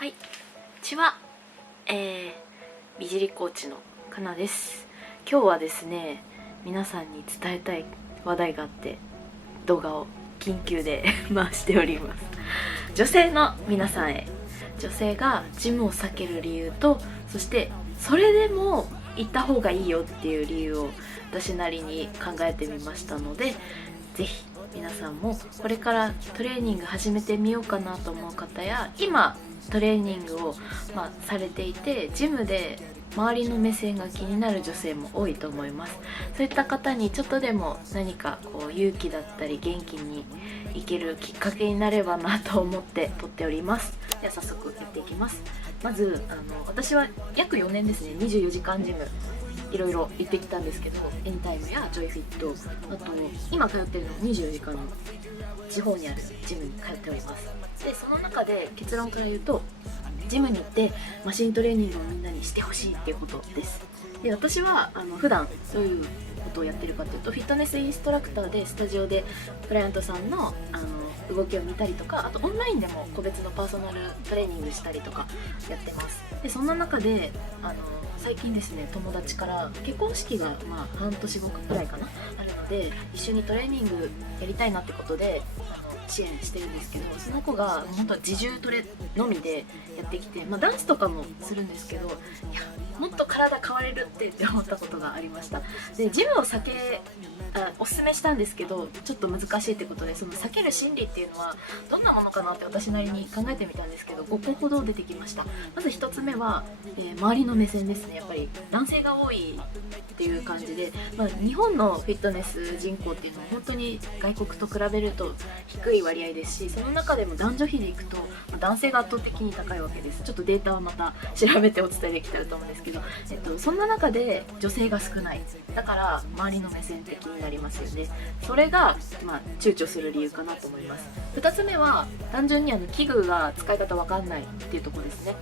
はい、ちは、美尻コーチのかなです。今日はですね、皆さんに伝えたい話題があって動画を緊急で回しております。女性の皆さんへ、女性がジムを避ける理由と、そしてそれでも行った方がいいよっていう理由を私なりに考えてみましたので、ぜひ皆さんもこれからトレーニング始めてみようかなと思う方や、今トレーニングを、されていてジムで周りの目線が気になる女性も多いと思います。そういった方にちょっとでも何か勇気だったり元気にいけるきっかけになればなと思って撮っております。では早速やっていきます。まず私は約4年ですね、24時間ジムいろいろ行ってきたんですけど、エニタイムやジョイフィット、あと今通ってるのも24時間の地方にあるジムに通っております。でその中で結論から言うと、ジムに行ってマシントレーニングをみんなにしてほしいっていうことです。で私は普段どういうことをやってるかというと、フィットネスインストラクターでスタジオでクライアントさんの動きを見たりとか、あとオンラインでも個別のパーソナルトレーニングしたりとかやってます。でそんな中で最近ですね、友達から結婚式が半年後くらいかなあるので、一緒にトレーニングやりたいなってことで支援してるんですけど、その子が本当は自重トレのみでやってきて、ダンスとかもするんですけど、いやもっと体変われるって思ったことがありました。でジムをおすすめしたんですけど、ちょっと難しいってことで、その避ける心理っていうのはどんなものかなって私なりに考えてみたんですけど、5個ほど出てきました。まず1つ目は、周りの目線ですね。やっぱり男性が多いっていう感じで、日本のフィットネス人口っていうのは本当に外国と比べると低い割合ですし、その中でも男女比でいくと男性が圧倒的に高いわけです。ちょっとデータはまた調べてお伝えできたらと思うんですけど、そんな中で女性が少ない、だから周りの目線的になりますよね。それが、躊躇する理由かなと思います。2つ目は単純に器具が使い方わかんないっていうところですね。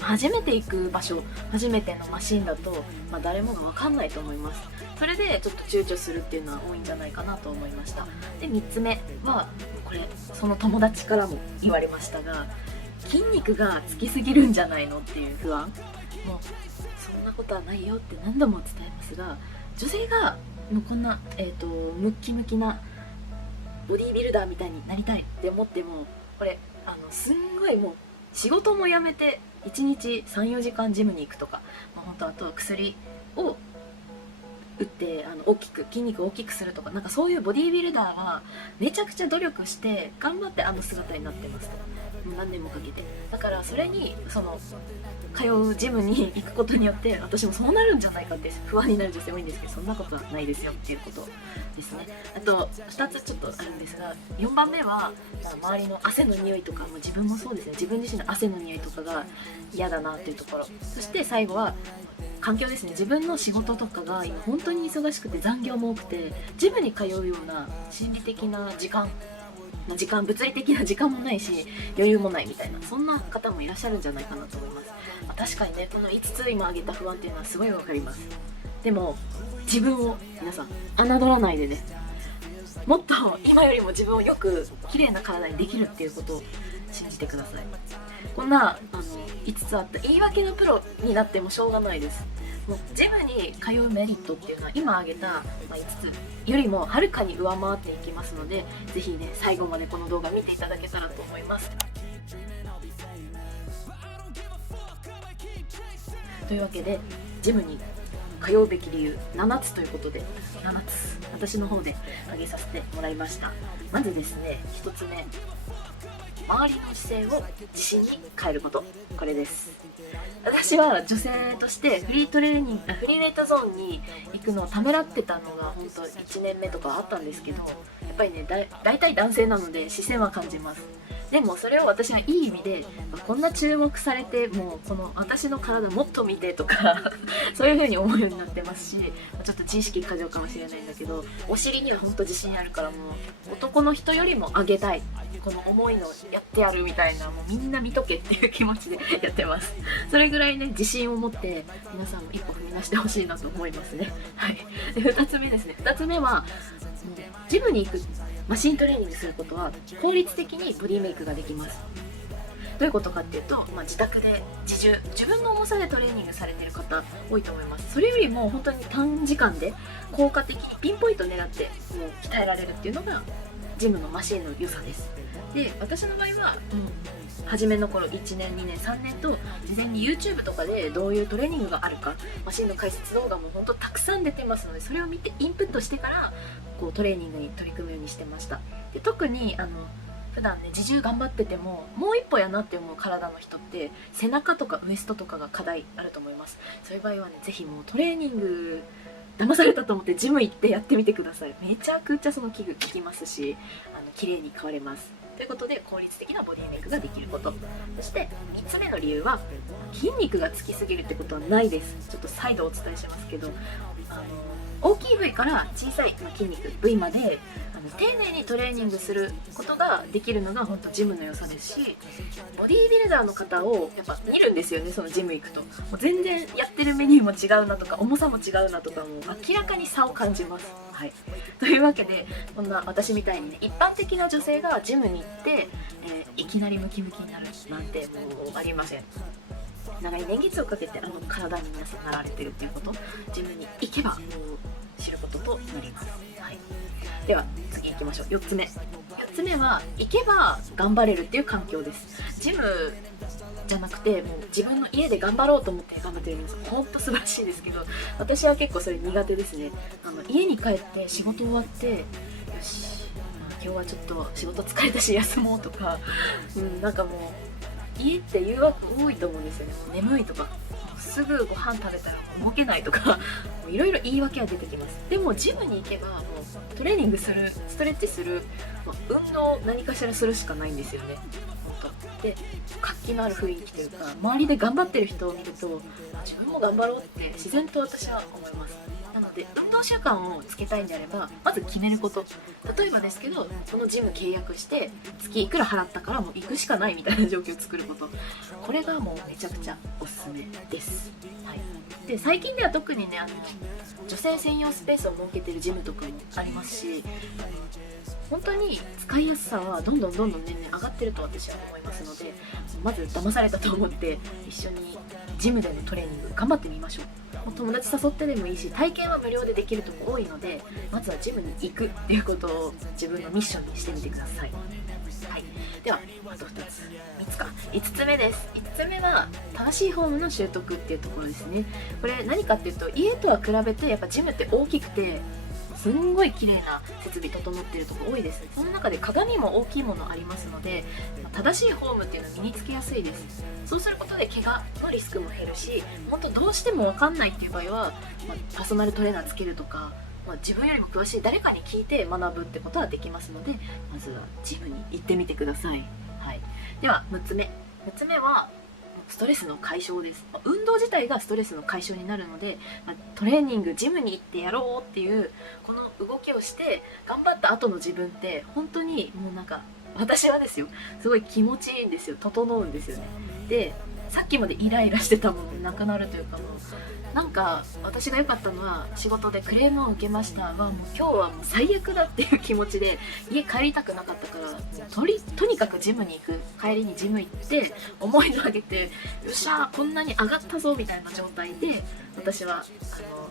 初めて行く場所、初めてのマシンだと、誰もが分かんないと思います。それでちょっと躊躇するっていうのは多いんじゃないかなと思いました。で3つ目はこれ、その友達からも言われましたが、筋肉がつきすぎるんじゃないのっていう不安。もうそんなことはないよって何度も伝えますが、女性がもうこんな、ムッキムキなボディービルダーみたいになりたいって思っても、これすんごいもう仕事も辞めて1日 3,4 時間ジムに行くとか、本当あと薬を打って筋肉を大きくするとか、そういうボディービルダーはめちゃくちゃ努力して頑張って姿になってますと。もう何年もかけて。だからそれに通うジムに行くことによって私もそうなるんじゃないかって不安になる女性多いんですけど、そんなことはないですよっていうことですね。あと2つちょっとあるんですが、4番目は周りの汗の匂いとか、自分もそうですね、自分自身の汗の匂いとかが嫌だなっていうところ。そして最後は環境ですね。自分の仕事とかが今本当に忙しくて残業も多くて、ジムに通うような心理的な時間、物理的な時間もないし余裕もないみたいな、そんな方もいらっしゃるんじゃないかなと思います。確かにね、この5つ今挙げた不安っていうのはすごいわかります。でも自分を皆さん侮らないでね、もっと今よりも自分をよく綺麗な体にできるっていうことを信じてください。こんな5つあった言い訳のプロになってもしょうがないです。もうジムに通うメリットっていうのは今挙げた5つよりもはるかに上回っていきますので、ぜひね最後までこの動画見ていただけたらと思います。というわけでジムに通うべき理由7つということで、7つ私の方で挙げさせてもらいました。まずですね、1つ目、周りの視線を自信に変えること。これです。私は女性としてフリーウェイトゾーンに行くのをためらってたのが本当1年目とかあったんですけど、やっぱりね大体男性なので視線は感じます。でもそれを私がいい意味で、こんな注目されてもうこの私の体もっと見てとかそういう風に思うようになってますし、ちょっと自意識過剰かもしれないんだけど、お尻には本当自信あるから、もう男の人よりも上げたい、この重いのやってやるみたいな、もうみんな見とけっていう気持ちでやってます。それぐらいね自信を持って皆さんも一歩踏み出してほしいなと思いますね。はい。で2つ目ですね。2つ目はジムに行く、マシントレーニングすることは効率的にボディメイクができます。どういうことかっていうと、自宅で自分の重さでトレーニングされてる方多いと思います。それよりも本当に短時間で効果的にピンポイント狙ってもう鍛えられるっていうのがジムのマシンの良さです。で、私の場合は、初めの頃1年2年3年と事前に YouTube とかでどういうトレーニングがあるか、マシンの解説動画も本当たくさん出てますので、それを見てインプットしてからこうトレーニングに取り組むようにしてました。で、特に普段ね自重頑張っててももう一歩やなって思う体の人って背中とかウエストとかが課題あると思います。そういう場合はね、ぜひもうトレーニング騙されたと思ってジム行ってやってみてください。めちゃくちゃその器具効きますし、綺麗に変われます。ということで、効率的なボディメイクができること。そして3つ目の理由は、筋肉がつきすぎるってことはないです。ちょっと再度お伝えしますけど、大きい部位から小さい筋肉部位まで丁寧にトレーニングすることができるのが本当ジムの良さですし、ボディービルダーの方をやっぱ見るんですよね。そのジム行くともう全然やってるメニューも違うなとか重さも違うなとか、もう明らかに差を感じます。はい、というわけで、こんな私みたいにね、一般的な女性がジムに行って、いきなりムキムキになるなんてもうありません。長い年月をかけて体に皆さんなられてるっていうこと、ジムに行けばもう知ることとなります。はい、では次行きましょう。4つ目は行けば頑張れるっていう環境です。ジムじゃなくてもう自分の家で頑張ろうと思って頑張ってる皆さん本当素晴らしいですけど、私は結構それ苦手ですね。家に帰って仕事終わって、よし、今日はちょっと仕事疲れたし休もうとか、なんかもう家って誘惑多いと思うんですよね。もう眠いとか、すぐご飯食べたら動けないとか、いろいろ言い訳は出てきます。でもジムに行けばもうトレーニングする、ストレッチする、運動何かしらするしかないんですよね。本当で、活気のある雰囲気というか、周りで頑張ってる人を見ると自分も頑張ろうって自然と私は思います。なので運動習慣をつけたいんであれば、まず決めること。例えばですけど、このジム契約して月いくら払ったからもう行くしかないみたいな状況を作ること、これがもうめちゃくちゃおすすめです。はい、で最近では特にね、女性専用スペースを設けてるジムとかもありますし、本当に使いやすさはどんどん年々上がってると私は思いますので、まず騙されたと思って一緒にジムでのトレーニング頑張ってみましょう。友達誘ってでもいいし、体験は無料でできるとこ多いので、まずはジムに行くっていうことを自分のミッションにしてみてください。はい、ではあと2つ5つ目です。5つ目は正しいフォームの習得っていうところですね。これ何かっていうと、家とは比べてやっぱジムって大きくてすんごい綺麗な設備整っているところ多いです。その中で鏡も大きいものありますので、正しいフォームっていうのは身につけやすいです。そうすることで怪我のリスクも減るし、本当どうしても分かんないっていう場合は、パーソナルトレーナーつけるとか、自分よりも詳しい誰かに聞いて学ぶってことはできますので、まずはジムに行ってみてください。はい、では6つ目はストレスの解消です。運動自体がストレスの解消になるので、トレーニングジムに行ってやろうっていうこの動きをして頑張った後の自分って本当にもうなんか、私はですよ、すごい気持ちいいんですよ。整うんですよね。で、さっきまでイライラしてたものなくなるというか、もうなんか私が良かったのは、仕事でクレームを受けましたが、もう今日はもう最悪だっていう気持ちで家帰りたくなかったから、とにかくジムに行く、帰りにジム行って思いの上げて、よっしゃーこんなに上がったぞみたいな状態で、私は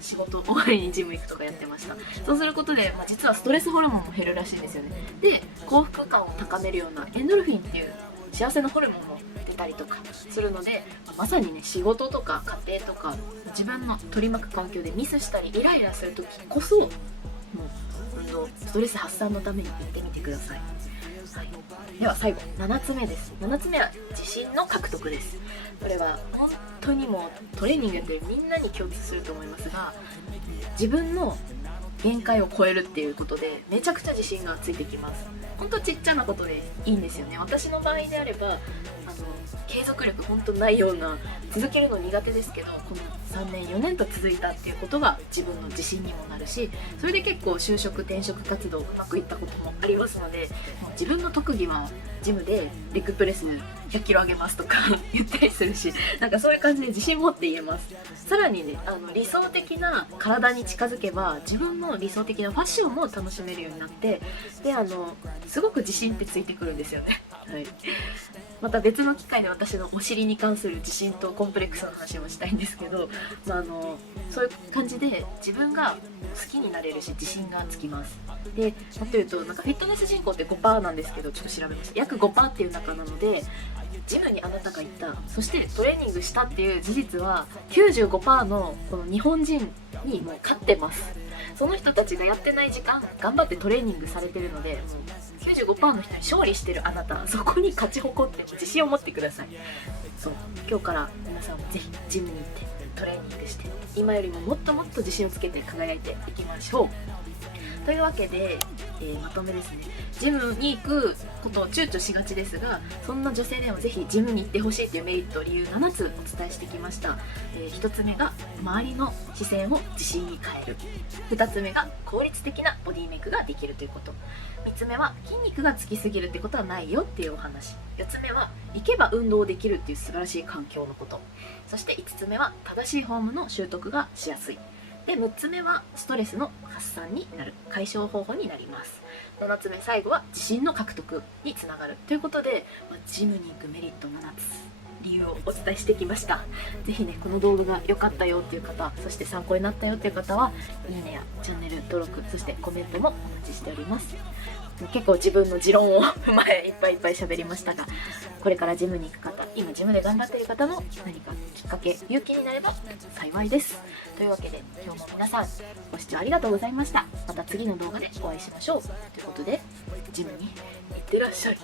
仕事終わりにジム行くとかやってました。そうすることで、実はストレスホルモンも減るらしいんですよね。で、幸福感を高めるようなエンドルフィンっていう幸せのホルモンも出たりとかするので、まさにね、仕事とか家庭とか自分の取り巻く環境でミスしたりイライラするときこそ、もう運動、ストレス発散のために行ってみてください。はい、では最後7つ目です。7つ目は自信の獲得です。これは本当にもうトレーニングやってるみんなに共通すると思いますが、自分の限界を超えるっていうことでめちゃくちゃ自信がついてきます。ほんとちっちゃなことでいいんですよね。私の場合であれば継続力ほんとないような、続けるの苦手ですけど、この3年4年と続いたっていうことが自分の自信にもなるし、それで結構就職転職活動うまくいったこともありますので、自分の特技はジムでレッグプレス100キロ上げますとか言ったりするし、なんかそういう感じで自信持って言えます。さらにね、理想的な体に近づけば自分の理想的なファッションも楽しめるようになって、ですごく自信ってついてくるんですよね。はい、また別の機会で私のお尻に関する自信とコンプレックスの話もしたいんですけど、そういう感じで自分が好きになれるし自信がつきます。で、もっと言うとなんかフィットネス人口って 5% なんですけど、ちょっと調べました。約 5% っていう中なので、ジムにあなたが行った、そしてトレーニングしたっていう事実は 95% のこの日本人にもう勝ってます。その人たちがやってない時間頑張ってトレーニングされてるので、95% の人に勝利してるあなた、そこに勝ち誇って自信を持ってください。そう、今日から皆さんもぜひジムに行ってトレーニングして、今よりももっともっと自信をつけて輝いていきましょう。というわけで、まとめですね。ジムに行くことを躊躇しがちですが、そんな女性でもぜひジムに行ってほしいというメリット、理由7つお伝えしてきました。1つ目が周りの視線を自信に変える。2つ目が効率的なボディメイクができるということ。3つ目は筋肉がつきすぎるってことはないよっていうお話。4つ目は行けば運動できるっていう素晴らしい環境のこと。そして5つ目は正しいフォームの習得がしやすい。で、6つ目はストレスの発散になる解消方法になります。7つ目、最後は自信の獲得につながるということで、ジムに行くメリット7つ、理由をお伝えしてきました。ぜひね、この動画が良かったよっていう方、そして参考になったよっていう方は、いいねやチャンネル登録、そしてコメントもお待ちしております。結構自分の持論を踏まえいっぱいいっぱい喋りましたが、これからジムに行く方、今ジムで頑張っている方も何かきっかけ、勇気になれば幸いです。というわけで今日も皆さんご視聴ありがとうございました。また次の動画でお会いしましょう。ということで、ジムに行ってらっしゃい。